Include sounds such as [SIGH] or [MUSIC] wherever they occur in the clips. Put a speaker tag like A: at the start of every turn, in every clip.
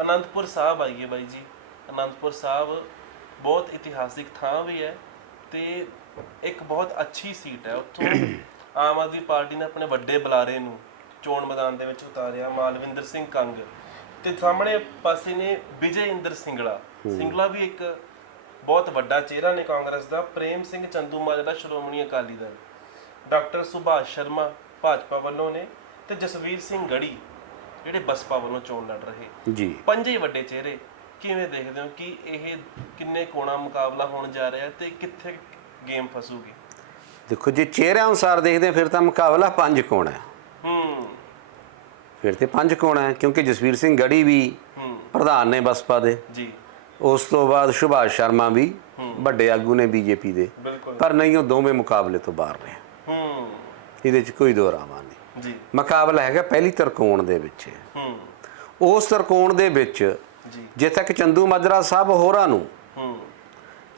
A: ਅਨੰਦਪੁਰ ਸਾਹਿਬ ਆਈਏ ਬਾਈ ਜੀ। ਅਨੰਦਪੁਰ ਸਾਹਿਬ ਬਹੁਤ ਇਤਿਹਾਸਿਕ ਥਾਂ ਵੀ ਹੈ ਤੇ ਇੱਕ ਬਹੁਤ ਅੱਛੀ ਸੀਟ ਹੈ। ਉੱਥੋਂ [COUGHS] ਆਮ ਆਦਮੀ ਪਾਰਟੀ ਨੇ ਆਪਣੇ ਵੱਡੇ ਬੁਲਾਰੇ ਨੂੰ ਚੋਣ ਮੈਦਾਨ ਦੇ ਵਿੱਚ ਉਤਾਰਿਆ ਮਾਲਵਿੰਦਰ ਸਿੰਘ ਕੰਗ। ਤੇ ਸਾਹਮਣੇ ਪਾਸੇ ਨੇ ਵਿਜੇ ਇੰਦਰ ਸਿੰਗਲਾ। ਸਿੰਗਲਾ ਵੀ ਇੱਕ ਬਹੁਤ ਵੱਡਾ ਚਿਹਰਾ ਨੇ ਕਾਂਗਰਸ ਦਾ। ਪ੍ਰੇਮ ਸਿੰਘ ਚੰਦੂਮਾਜਰਾ ਸ਼੍ਰੋਮਣੀ ਅਕਾਲੀ ਦਲ। ਡਾਕਟਰ ਸੁਭਾਸ਼ ਸ਼ਰਮਾ ਭਾਜਪਾ ਵੱਲੋਂ ਨੇ ਤੇ ਜਸਵੀਰ ਸਿੰਘ ਗੜੀ ਜਿਹੜੇ ਬਸਪਾ ਵੱਲੋਂ ਚੋਣ ਲੜ ਰਹੇ।
B: ਜੀ।
A: ਪੰਜੇ ਵੱਡੇ ਚਿਹਰੇ ਕਿਵੇਂ ਦੇਖਦੇ ਹੋ ਕਿ ਇਹ ਕਿੰਨੇ ਕੋਣਾ ਮੁਕਾਬਲਾ ਹੋਣ ਜਾ ਰਿਹਾ ਤੇ ਕਿੱਥੇ ਗੇਮ ਫਸੂਗੀ?
B: ਦੇਖੋ ਜੇ ਚਿਹਰਿਆਂ ਅਨੁਸਾਰ ਦੇਖਦੇ ਫਿਰ ਤਾਂ ਮੁਕਾਬਲਾ ਪੰਜ ਕੋਣ ਹੈ।
A: ਹੂੰ।
B: ਫਿਰ ਤੇ ਪੰਜ ਕੋਣ ਹੈ ਕਿਉਂਕਿ ਜਸਵੀਰ ਸਿੰਘ ਗੜੀ ਵੀ
A: ਹੂੰ।
B: ਪ੍ਰਧਾਨ ਨੇ ਬਸਪਾ ਦੇ।
A: ਜੀ।
B: ਉਸ ਤੋਂ ਬਾਅਦ ਸੁਭਾਸ਼ ਸ਼ਰਮਾ ਵੀ ਵੱਡੇ ਆਗੂ ਨੇ ਬੀਜੇਪੀ ਦੇ।
A: ਬਿਲਕੁਲ।
B: ਪਰ ਨਹੀਂ ਉਹ ਦੋਵੇਂ ਮੁਕਾਬਲੇ ਤੋਂ ਬਾਹਰ ਨੇ।
A: ਹੂੰ।
B: ਇਹਦੇ 'ਚ ਕੋਈ ਦੋਰਾਵਾ ਨਹੀਂ।
A: ਜੀ।
B: ਮੁਕਾਬਲਾ ਹੈਗਾ ਪਹਿਲੀ ਤਰਕੋਣ ਦੇ ਵਿੱਚ।
A: ਹੂੰ।
B: ਉਸ ਤਰਕੋਣ ਦੇ ਵਿੱਚ
A: ਜੀ।
B: ਜੇ ਤੱਕ ਚੰਦੂ ਮਾਜਰਾ ਸਾਹਿਬ ਹੋਰਾਂ ਨੂੰ
A: ਹੂੰ।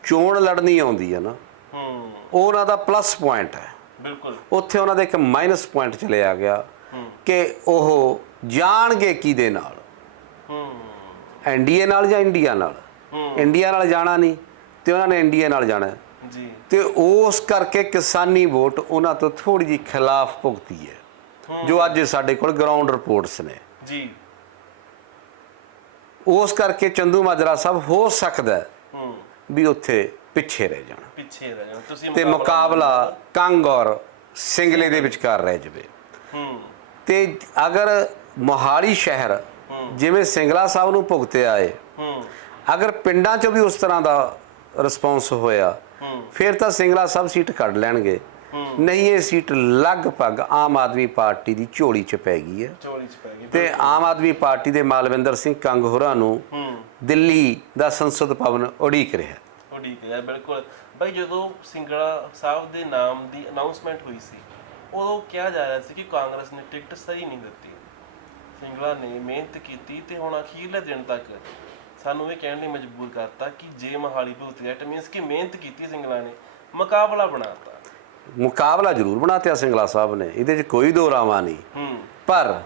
B: ਚੋਣ ਲੜਨੀ ਆਉਂਦੀ ਹੈ ਨਾ
A: ਹੂੰ।
B: ਉਹ ਉਹਨਾਂ ਦਾ ਪਲੱਸ ਪੁਆਇੰਟ ਹੈ।
A: ਬਿਲਕੁਲ।
B: ਉੱਥੇ ਉਹਨਾਂ ਦਾ ਇੱਕ ਮਾਈਨਸ ਪੁਆਇੰਟ ਚਲਿਆ ਗਿਆ
A: ਹੂੰ।
B: ਕਿ ਉਹ ਜਾਣਗੇ ਕਿਹਦੇ ਨਾਲ?
A: ਹੂੰ।
B: ਐਨਡੀਏ ਨਾਲ ਜਾਂ ਇੰਡੀਆ ਨਾਲ?
A: ਹੂੰ।
B: ਇੰਡੀਆ ਨਾਲ ਜਾਣਾ ਨਹੀਂ ਤੇ ਉਹਨਾਂ ਨੇ ਇੰਡੀਆ ਨਾਲ ਜਾਣਾ।
A: ਜੀ।
B: ਤੇ ਉਸ ਕਰਕੇ ਕਿਸਾਨੀ ਵੋਟ ਉਹਨਾਂ ਤੋਂ ਥੋੜੀ ਜਿਹੀ ਖਿਲਾਫ ਭੁਗਤੀ ਹੈ। ਜੋ ਅੱਜ ਸਾਡੇ ਕੋਲ ਗਰਾਊਂਡ ਰਿਪੋਰਟਸ ਨੇ।
A: ਜੀ।
B: ਉਸ ਕਰਕੇ ਚੰਦੂ ਮਾਜਰਾ ਸਾਹਿਬ ਹੋ ਸਕਦਾ ਹੈ
A: ਹੂੰ।
B: ਵੀ ਉੱਥੇ ਪਿੱਛੇ ਰਹਿ ਜਾਣ।
A: ਪਿੱਛੇ ਰਹਿ ਜਾਓ ਤੁਸੀਂ
B: ਤੇ ਮੁਕਾਬਲਾ ਕੰਗ ਔਰ ਸਿੰਗਲੇ ਦੇ ਵਿਚਕਾਰ ਰਹਿ ਜਾਵੇ।
A: ਹੂੰ।
B: ਤੇ ਅਗਰ ਮੋਹਾਲੀ ਸ਼ਹਿਰ ਜਿਵੇਂ ਸਿੰਗਲਾ ਸਾਹਿਬ ਨੂੰ ਭੁਗਤਿਆ ਏ
A: ਹੂੰ।
B: ਅਗਰ ਪਿੰਡਾਂ 'ਚੋਂ ਵੀ ਉਸ ਤਰ੍ਹਾਂ ਦਾ ਰਿਸਪੌਂਸ ਹੋਇਆ
A: ਹੂੰ।
B: ਫਿਰ ਤਾਂ ਸਿੰਗਲਾ ਸਾਹਿਬ ਸੀਟ ਕੱਢ ਲੈਣਗੇ। ਨਹੀਂ ਇਹ ਸੀਟ ਲਗਭਗ ਆਮ ਆਦਮੀ ਪਾਰਟੀ ਦੀ ਝੋਲੀ 'ਚ ਪੈ ਗਈ ਹੈ।
A: ਚੋਰੀ ਚ ਪੈ ਗਈ
B: ਤੇ ਆਮ ਆਦਮੀ ਪਾਰਟੀ ਦੇ ਮਾਲਵਿੰਦਰ ਸਿੰਘ ਕੰਗ ਹੋਰਾਂ ਨੂੰ ਦਿੱਲੀ ਦਾ ਸੰਸਦ ਭਵਨ ਉਡੀਕ ਰਿਹਾ।
A: ਉਹ ਠੀਕ ਹੈ ਬਿਲਕੁਲ। ਭਾਈ ਜਦੋਂ ਸਿੰਗੜਾ ਸਾਹਿਬ ਦੇ ਨਾਮ ਦੀ ਅਨਾਉਂਸਮੈਂਟ ਹੋਈ ਸੀ ਉਦੋਂ ਕਿਹਾ ਜਾ ਰਿਹਾ ਸੀ ਕਿ ਕਾਂਗਰਸ ਨੇ ਟਿਕਟ ਸਹੀ ਨਹੀਂ ਦਿੱਤੀ। ਸਿੰਗੜਾ ਨੇ ਮਿਹਨਤ ਕੀਤੀ ਤੇ ਹੁਣ ਅਖੀਰਲੇ ਦਿਨ ਤੱਕ ਸਾਨੂੰ ਇਹ ਕਹਿਣ ਲਈ ਮਜਬੂਰ ਕਰਤਾ ਕਿ ਜੇ ਮਹਾਲੀ ਭੂਤ ਗਿਆ ਇਟ ਮੀਨਸ ਕਿ ਮਿਹਨਤ ਕੀਤੀ ਸਿੰਗੜਾ ਨੇ ਮੁਕਾਬਲਾ ਬਣਾਤਾ।
B: ਮੁਕਾਬਲਾ ਜ਼ਰੂਰ ਬਣਾਤਿਆ ਸਿੰਗਲਾ ਸਾਹਿਬ ਨੇ। ਇਹਦੇ 'ਚ ਕੋਈ ਦੋ ਰਾਵਾਂ ਨਹੀਂ। ਪਰ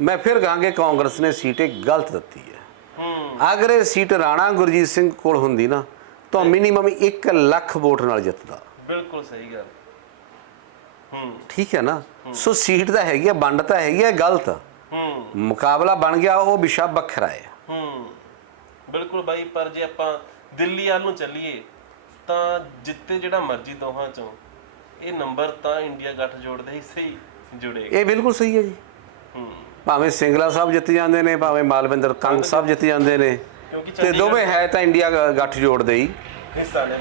B: ਮੈਂ ਫਿਰ ਕਹਾਂਗੇ ਕਾਂਗਰਸ ਨੇ ਸੀਟ ਇੱਕ ਗਲਤ ਦਿੱਤੀ ਹੈ।
A: ਹੂੰ।
B: ਅਗਰ ਇਹ ਸੀਟ ਰਾਣਾ ਗੁਰਜੀਤ ਸਿੰਘ ਕੋਲ ਹੁੰਦੀ ਨਾ ਤਾਂ ਮਿਨੀਮਮ 1 ਲੱਖ ਵੋਟ ਨਾਲ ਜਿੱਤਦਾ।
A: ਬਿਲਕੁਲ ਸਹੀ ਗੱਲ। ਹੂੰ।
B: ਠੀਕ ਹੈ ਨਾ? ਸੋ ਸੀਟ ਤਾਂ ਹੈਗੀ ਆ ਵੰਡ ਤਾਂ ਹੈਗੀ ਆ ਗਲਤ।
A: ਹੂੰ।
B: ਮੁਕਾਬਲਾ ਬਣ ਗਿਆ ਉਹ ਵਿਸ਼ਾ ਵੱਖਰਾ ਹੈ।
A: ਹੂੰ। ਬਿਲਕੁਲ ਬਾਈ ਪਰ ਜੇ ਆਪਾਂ ਦਿੱਲੀ ਵੱਲ ਨੂੰ ਚੱਲੀਏ ਤਾਂ ਜਿੱਤੇ ਜਿਹੜਾ ਮਰਜ਼ੀ ਦੋਹਾਂ ਚੋਂ। ਇਹ ਨੰਬਰ ਤਾਂ ਇੰਡੀਆ ਗੱਠਜੋੜ ਦੇ ਹਿੱਸੇ ਹੀ ਜੁੜੇਗਾ
B: ਇਹ ਬਿਲਕੁਲ ਸਹੀ ਹੈ ਜੀ।
A: ਹੂੰ।
B: ਭਾਵੇਂ ਸਿੰਗਲਾ ਸਾਹਿਬ ਜਿੱਤ ਜਾਂਦੇ ਨੇ ਭਾਵੇਂ ਮਾਲਵਿੰਦਰ ਕੰਗ ਸਾਹਿਬ ਜਿੱਤ ਜਾਂਦੇ ਨੇ ਤੇ ਦੋਵੇਂ ਹੈ ਤਾਂ ਇੰਡੀਆ ਗੱਠ ਜੋੜ ਦੇ ਹੀ।
A: ਹਿੱਸਾ ਨੇ।